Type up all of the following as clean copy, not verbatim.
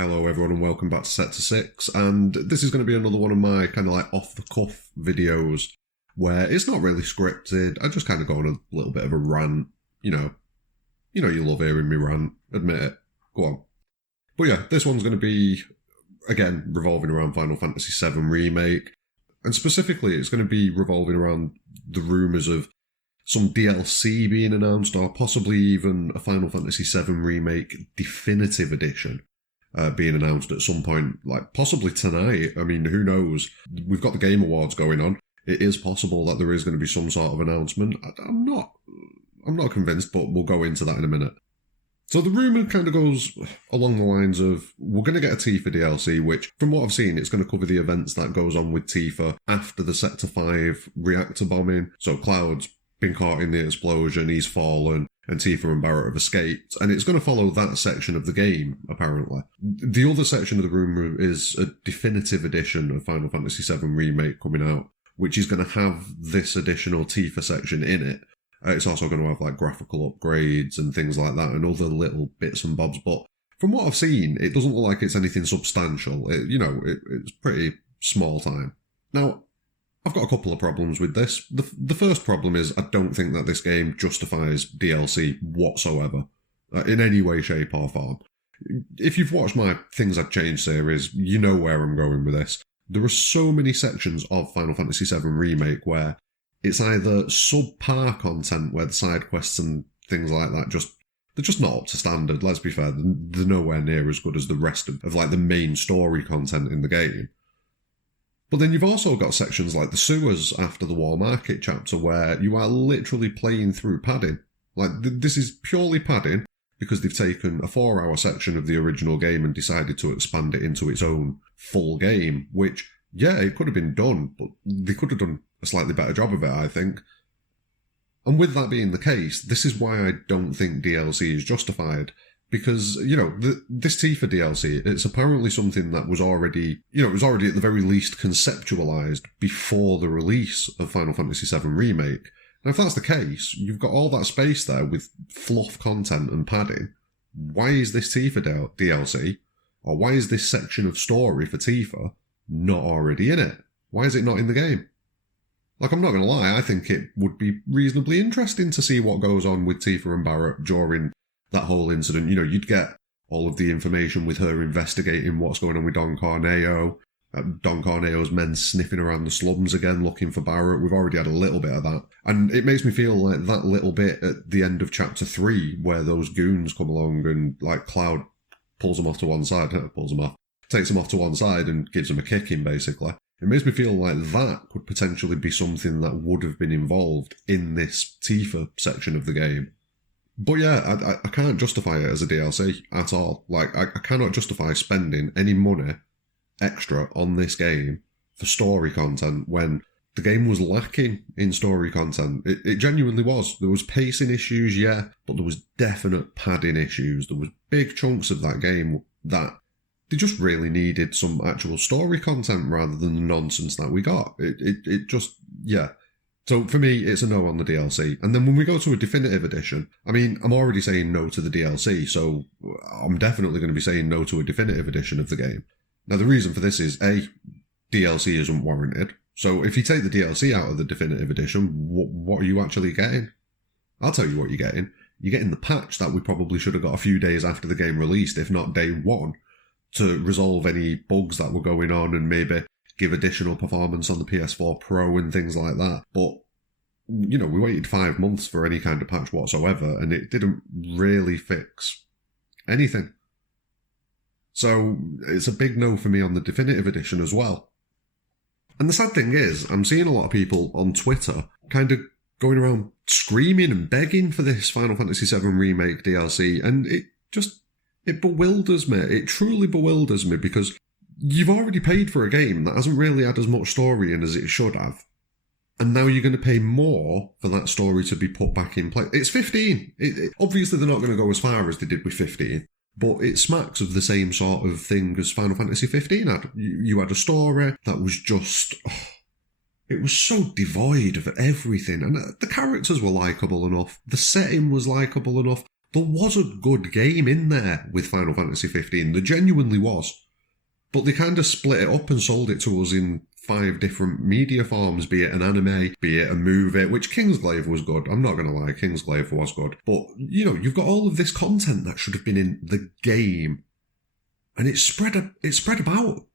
Hello everyone and welcome back to Set to 6, and this is going to be another one of my kind of like off-the-cuff videos where it's not really scripted. I just kind of go on a little bit of a rant, you know you love hearing me rant, admit it, go on. But yeah, this one's going to be, again, revolving around Final Fantasy VII Remake, and specifically it's going to be revolving around the rumours of some DLC being announced, or possibly even a Final Fantasy VII Remake Definitive Edition being announced at some point, like possibly tonight. I mean, who knows? We've got the Game Awards going on. It is possible that there is going to be some sort of announcement. I'm not convinced, but we'll go into that in a minute. So the rumour kind of goes along the lines of, we're going to get a Tifa DLC, which, from what I've seen, it's going to cover the events that goes on with Tifa after the Sector 5 reactor bombing. So Cloud's been caught in the explosion, he's fallen, and Tifa and Barrett have escaped, and it's going to follow that section of the game, apparently. The other section of the rumour is a definitive edition of Final Fantasy VII Remake coming out, which is going to have this additional Tifa section in it. It's also going to have like graphical upgrades and things like that, and other little bits and bobs, but from what I've seen, it doesn't look like it's anything substantial. It's pretty small time. Now, I've got a couple of problems with this. The first problem is I don't think that this game justifies DLC whatsoever, in any way, shape or form. If you've watched my Things I'd Change series, you know where I'm going with this. There are so many sections of Final Fantasy VII Remake where it's either subpar content, where the side quests and things like that they're just not up to standard. Let's be fair, they're nowhere near as good as the rest of like the main story content in the game. But then you've also got sections like the sewers after the War Market chapter where you are literally playing through padding. Like, this is purely padding because they've taken a 4-hour section of the original game and decided to expand it into its own full game, which, yeah, it could have been done, but they could have done a slightly better job of it, I think. And with that being the case, this is why I don't think DLC is justified. Because, this Tifa DLC, it's apparently something that was already, it was already at the very least conceptualised before the release of Final Fantasy VII Remake. Now, if that's the case, you've got all that space there with fluff content and padding. Why is this Tifa DLC, or why is this section of story for Tifa not already in it? Why is it not in the game? Like, I'm not going to lie, I think it would be reasonably interesting to see what goes on with Tifa and Barrett during that whole incident. You'd get all of the information with her investigating what's going on with Don Corneo, Don Corneo's men sniffing around the slums again looking for Barrett. We've already had a little bit of that. And it makes me feel like that little bit at the end of Chapter 3, where those goons come along and, like, Cloud pulls them off to one side, takes them off to one side and gives them a kicking, basically. It makes me feel like that could potentially be something that would have been involved in this Tifa section of the game. But yeah, I can't justify it as a DLC at all. Like, I cannot justify spending any money extra on this game for story content when the game was lacking in story content. It genuinely was. There was pacing issues, yeah, but there was definite padding issues. There was big chunks of that game that they just really needed some actual story content rather than the nonsense that we got. It just, yeah. So for me, it's a no on the DLC. And then when we go to a definitive edition, I mean, I'm already saying no to the DLC, so I'm definitely going to be saying no to a definitive edition of the game. Now, the reason for this is, A, DLC isn't warranted. So if you take the DLC out of the definitive edition, what are you actually getting? I'll tell you what you're getting. You're getting the patch that we probably should have got a few days after the game released, if not day one, to resolve any bugs that were going on and maybe give additional performance on the PS4 Pro and things like that. But, we waited 5 months for any kind of patch whatsoever, and it didn't really fix anything. So it's a big no for me on the definitive edition as well. And the sad thing is, I'm seeing a lot of people on Twitter kind of going around screaming and begging for this Final Fantasy VII Remake DLC, and it bewilders me. It truly bewilders me, because you've already paid for a game that hasn't really had as much story in as it should have. And now you're going to pay more for that story to be put back in place. It's 15. Obviously, they're not going to go as far as they did with 15. But it smacks of the same sort of thing as Final Fantasy 15 had. You had a story that was just... it was so devoid of everything. And the characters were likeable enough. The setting was likeable enough. There was a good game in there with Final Fantasy 15. There genuinely was. But they kind of split it up and sold it to us in 5 different media forms, be it an anime, be it a movie, which Kingsglaive was good. I'm not going to lie, Kingsglaive was good. But, you know, you've got all of this content that should have been in the game. And it's spread about.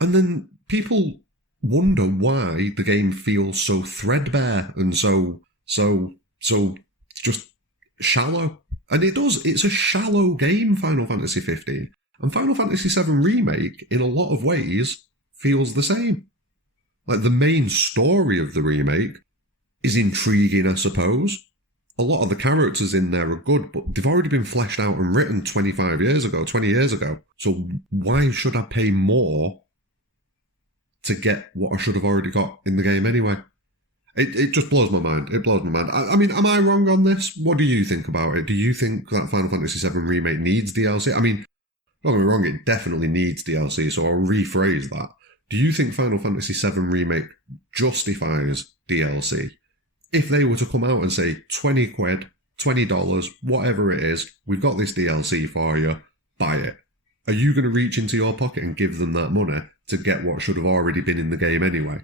And then people wonder why the game feels so threadbare and so just shallow. And it does. It's a shallow game, Final Fantasy 15. And Final Fantasy VII Remake, in a lot of ways, feels the same. Like, the main story of the remake is intriguing, I suppose. A lot of the characters in there are good, but they've already been fleshed out and written 20 years ago. So why should I pay more to get what I should have already got in the game anyway? It just blows my mind. It blows my mind. I mean, am I wrong on this? What do you think about it? Do you think that Final Fantasy VII Remake needs DLC? I mean, don't get me wrong, it definitely needs DLC, so I'll rephrase that. Do you think Final Fantasy VII Remake justifies DLC? If they were to come out and say, 20 quid, $20, whatever it is, we've got this DLC for you, buy it. Are you going to reach into your pocket and give them that money to get what should have already been in the game anyway?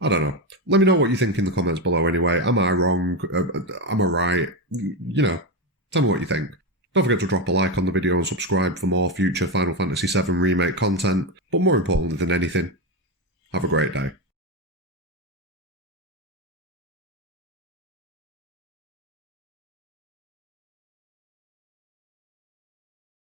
I don't know. Let me know what you think in the comments below anyway. Am I wrong? Am I right? You know, tell me what you think. Don't forget to drop a like on the video and subscribe for more future Final Fantasy VII Remake content. But more importantly than anything, have a great day.